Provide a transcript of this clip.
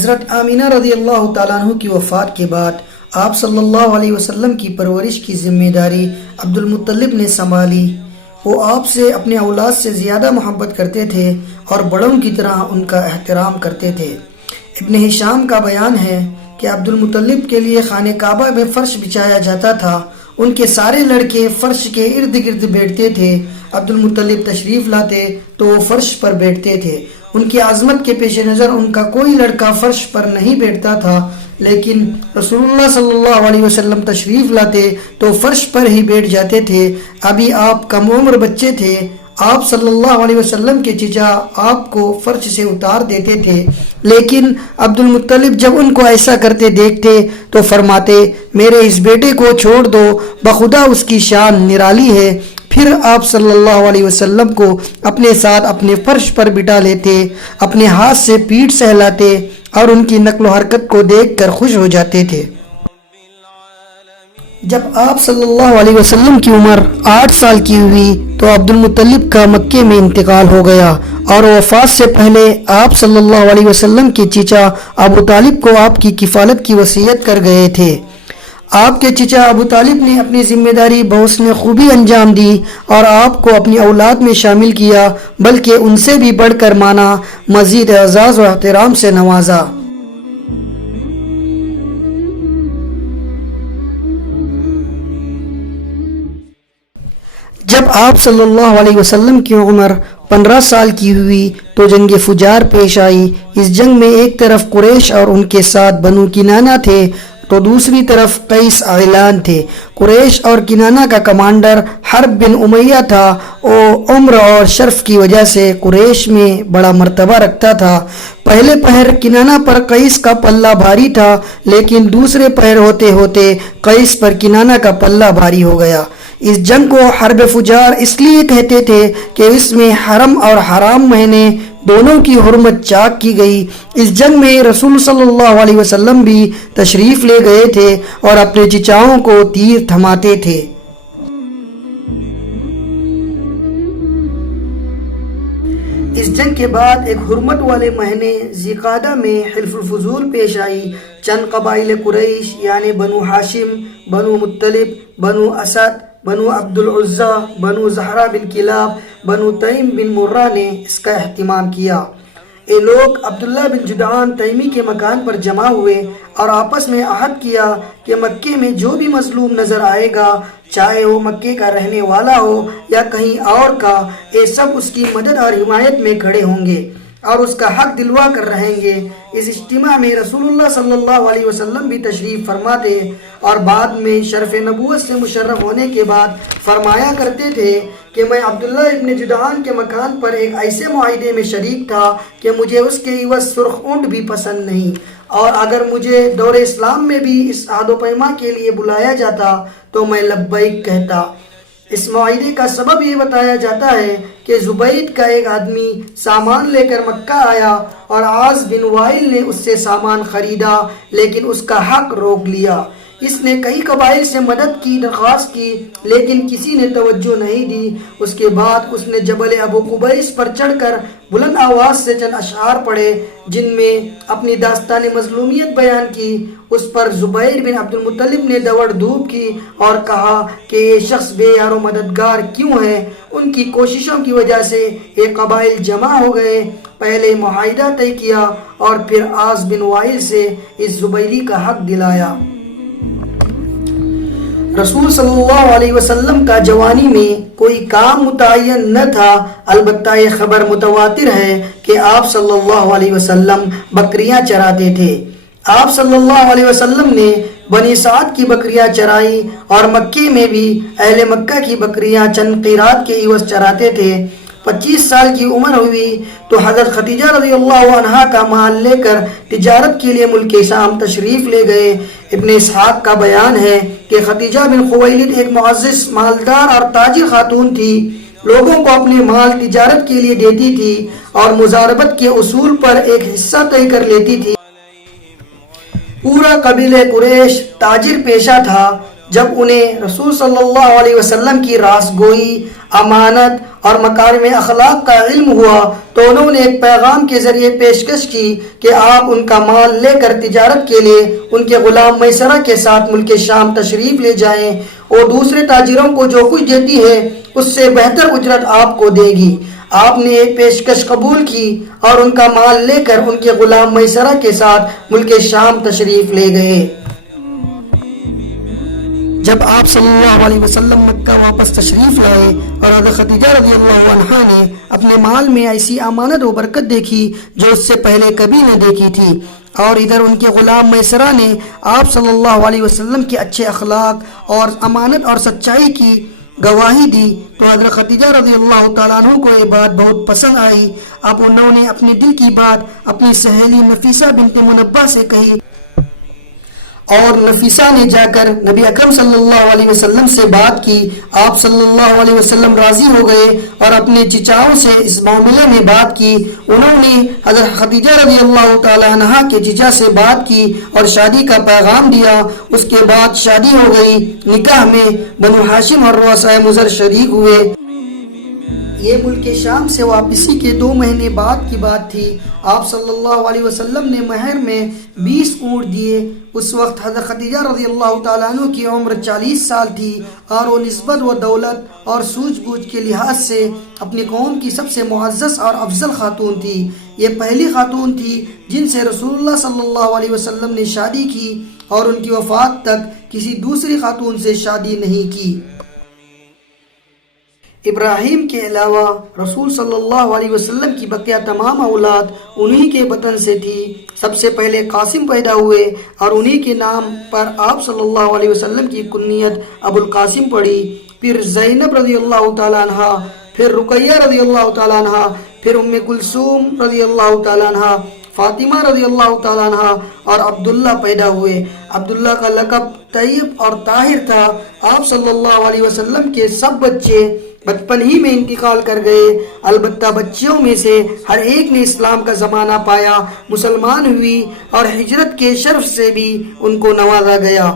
حضرت آمینہ رضی اللہ تعالیٰ عنہ کی وفات کے بعد آپ صلی اللہ علیہ وسلم کی پرورش کی ذمہ داری عبد المطلب نے سنبھالی۔ وہ آپ سے اپنے اولاد سے زیادہ محبت کرتے تھے اور بڑوں کی طرح ان کا احترام کرتے تھے۔ ابن ہشام کا بیان ہے کہ عبد المطلب کے لیے خانہ کعبہ میں فرش بچھایا جاتا تھا۔ ان کے سارے لڑکے فرش کے ارد گرد بیٹھتے تھے۔ عبد المطلب تشریف لاتے تو وہ فرش پر بیٹھتے تھے۔ ان کی عظمت کے پیش نظر ان کا کوئی لڑکا فرش پر نہیں بیٹھتا تھا، لیکن رسول اللہ صلی اللہ علیہ وسلم تشریف لاتے تو فرش پر ہی بیٹھ جاتے تھے۔ ابھی آپ کم عمر بچے تھے۔ آپ صلی اللہ علیہ وسلم کے چچا آپ کو فرش سے اتار دیتے تھے، لیکن عبد المطلب جب ان کو ایسا کرتے دیکھتے تو فرماتے، میرے اس بیٹے کو چھوڑ دو، بخدا اس کی شان نرالی ہے۔ پھر آپ صلی اللہ علیہ وسلم کو اپنے ساتھ اپنے فرش پر بٹھا لیتے، اپنے ہاتھ سے پیٹھ سہلاتے اور ان کی نقل و حرکت کو دیکھ کر خوش ہو جاتے تھے۔ جب آپ صلی اللہ علیہ وسلم کی عمر 8 سال کی ہوئی تو عبد المطلب کا مکے میں انتقال ہو گیا، اور وفات سے پہلے آپ صلی اللہ علیہ وسلم کے چچا ابو طالب کو آپ کی کفالت کی وصیت کر گئے تھے۔ آپ کے چچا ابو طالب نے اپنی ذمہ داری بحسن خوبی انجام دی اور آپ کو اپنی اولاد میں شامل کیا، بلکہ ان سے بھی بڑھ کر مانا، مزید اعزاز و احترام سے نوازا۔ جب آپ صلی اللہ علیہ وسلم کی عمر 15 سال کی ہوئی تو جنگ فجار پیش آئی۔ اس جنگ میں ایک طرف قریش اور ان کے ساتھ بنو کنانہ تھے تو دوسری طرف قیس اعلان تھے۔ قریش اور کنانہ کا کمانڈر حرب بن امیہ تھا۔ وہ عمر اور شرف کی وجہ سے قریش میں بڑا مرتبہ رکھتا تھا۔ پہلے پہر کنانہ پر قیس کا پلہ بھاری تھا، لیکن دوسرے پہر ہوتے ہوتے قیس پر کنانہ کا پلہ بھاری ہو گیا۔ اس جنگ کو حرب فجار اس لیے کہتے تھے کہ اس میں حرم اور حرام مہینے دونوں کی حرمت چاک کی گئی۔ اس جنگ میں رسول صلی اللہ علیہ وسلم بھی تشریف لے گئے تھے اور اپنے چچاؤں کو تیر تھماتے تھے۔ اس جنگ کے بعد ایک حرمت والے مہینے ذی قعدہ میں حلف الفضول پیش آئی۔ چند قبائل قریش یعنی بنو ہاشم، بنو مطلب، بنو اسد، بنو عبد العزہ، بنو زہرہ بن کلاب، بنو تیم بن مرہ نے اس کا اہتمام کیا۔ یہ لوگ عبداللہ بن جدعان تیمی کے مکان پر جمع ہوئے اور آپس میں عہد کیا کہ مکے میں جو بھی مظلوم نظر آئے گا، چاہے وہ مکے کا رہنے والا ہو یا کہیں اور کا، یہ سب اس کی مدد اور حمایت میں کھڑے ہوں گے اور اس کا حق دلوا کر رہیں گے۔ اس اجتماع میں رسول اللہ صلی اللہ علیہ وسلم بھی تشریف فرماتے اور بعد میں شرف نبوت سے مشرف ہونے کے بعد فرمایا کرتے تھے کہ میں عبداللہ ابن جدعان کے مکان پر ایک ایسے معاہدے میں شریک تھا کہ مجھے اس کے عوض سرخ اونٹ بھی پسند نہیں، اور اگر مجھے دور اسلام میں بھی اس عہد و پیما کے لیے بلایا جاتا تو میں لبیک کہتا۔ اس معاہدے کا سبب یہ بتایا جاتا ہے کہ زبید کا ایک آدمی سامان لے کر مکہ آیا اور عاص بن وائل نے اس سے سامان خریدا، لیکن اس کا حق روک لیا۔ اس نے کئی قبائل سے مدد کی درخواست کی، لیکن کسی نے توجہ نہیں دی۔ اس کے بعد اس نے جبل ابو قبیس پر چڑھ کر بلند آواز سے چند اشعار پڑھے، جن میں اپنی داستان مظلومیت بیان کی۔ اس پر زبیر بن عبد المطلب نے دوڑ دھوپ کی اور کہا کہ یہ شخص بے یار و مددگار کیوں ہے؟ ان کی کوششوں کی وجہ سے یہ قبائل جمع ہو گئے، پہلے معاہدہ طے کیا اور پھر عاص بن وائل سے اس زبیری کا حق دلایا۔ رسول صلی اللہ علیہ وسلم کا جوانی میں کوئی کام متعین نہ تھا، البتہ یہ خبر متواتر ہے کہ آپ صلی اللہ علیہ وسلم بکریاں چراتے تھے۔ آپ صلی اللہ علیہ وسلم نے بنی سعد کی بکریاں چرائی اور مکے میں بھی اہل مکہ کی بکریاں چند قیرات کے عوض چراتے تھے۔ 25 سال کی عمر ہوئی تو حضرت خدیجہ رضی اللہ عنہا کا مال لے کر تجارت کے لیے ملک شام تشریف لے گئے۔ ابن اسحاق کا بیان ہے کہ خدیجہ بن خویلد ایک معزز، مالدار اور تاجر خاتون تھی۔ لوگوں کو اپنے مال تجارت کے لیے دیتی تھی اور مزاربت کے اصول پر ایک حصہ طے کر لیتی تھی۔ پورا قبیلہ قریش تاجر پیشہ تھا۔ جب انہیں رسول صلی اللہ علیہ وسلم کی راست گوئی، امانت اور مکارم اخلاق کا علم ہوا تو انہوں نے ایک پیغام کے ذریعے پیشکش کی کہ آپ ان کا مال لے کر تجارت کے لیے ان کے غلام میسرہ کے ساتھ ملک شام تشریف لے جائیں، اور دوسرے تاجروں کو جو کچھ دیتی ہے اس سے بہتر اجرت آپ کو دے گی۔ آپ نے یہ پیشکش قبول کی اور ان کا مال لے کر ان کے غلام میسرہ کے ساتھ ملک شام تشریف لے گئے۔ جب آپ صلی اللہ علیہ وسلم مکہ واپس تشریف لائے اور حضرت خدیجہ رضی اللہ عنہا نے اپنے مال میں ایسی امانت و برکت دیکھی جو اس سے پہلے کبھی نہ دیکھی تھی، اور ادھر ان کے غلام میسرہ نے آپ صلی اللہ علیہ وسلم کے اچھے اخلاق اور امانت اور سچائی کی گواہی دی، تو حضرت خدیجہ رضی اللہ تعالیٰ عنہ کو یہ بات بہت پسند آئی۔ اب انہوں نے اپنے دل کی بات اپنی سہیلی نفیسہ بنت منبہ سے کہی، اور نفیسہ نے جا کر نبی اکرم صلی اللہ علیہ وسلم سے بات کی۔ آپ صلی اللہ علیہ وسلم راضی ہو گئے اور اپنے چچاؤں سے اس معاملے میں بات کی۔ انہوں نے حضرت خدیجہ رضی اللہ تعالی عنہا کے چچا سے بات کی اور شادی کا پیغام دیا۔ اس کے بعد شادی ہو گئی۔ نکاح میں بنو ہاشم اور رؤساء مضر شریک ہوئے۔ یہ ملک شام سے واپسی کے 2 مہینے بعد کی بات تھی۔ آپ صلی اللہ علیہ وسلم نے مہر میں 20 اونٹ دیے۔ اس وقت حضرت خدیجہ رضی اللہ تعالیٰ عنہ کی عمر 40 سال تھی، اور وہ نسبت و دولت اور سوجھ بوجھ کے لحاظ سے اپنی قوم کی سب سے معزز اور افضل خاتون تھی۔ یہ پہلی خاتون تھی جن سے رسول اللہ صلی اللہ علیہ وسلم نے شادی کی، اور ان کی وفات تک کسی دوسری خاتون سے شادی نہیں کی۔ ابراہیم کے علاوہ رسول صلی اللہ علیہ وسلم کی بقیہ تمام اولاد انہی کے بطن سے تھی۔ سب سے پہلے قاسم پیدا ہوئے اور انہی کے نام پر آپ صلی اللہ علیہ وسلم کی کنیت ابو القاسم پڑی، پھر زینب رضی اللہ تعالیٰ عنہ، پھر رقیہ رضی اللہ تعالیٰ عنہ، پھر ام کلثوم رضی اللہ تعالیٰ عنہ، فاطمہ رضی اللہ تعالیٰ عنہ اور عبداللہ پیدا ہوئے۔ عبداللہ کا لقب طیب اور طاہر تھا۔ آپ صلی اللہ علیہ وسلم کے سب بچے بچپن ہی میں انتقال کر گئے، البتہ بچیوں میں سے ہر ایک نے اسلام کا زمانہ پایا، مسلمان ہوئی، اور ہجرت کے شرف سے بھی ان کو نوازا گیا۔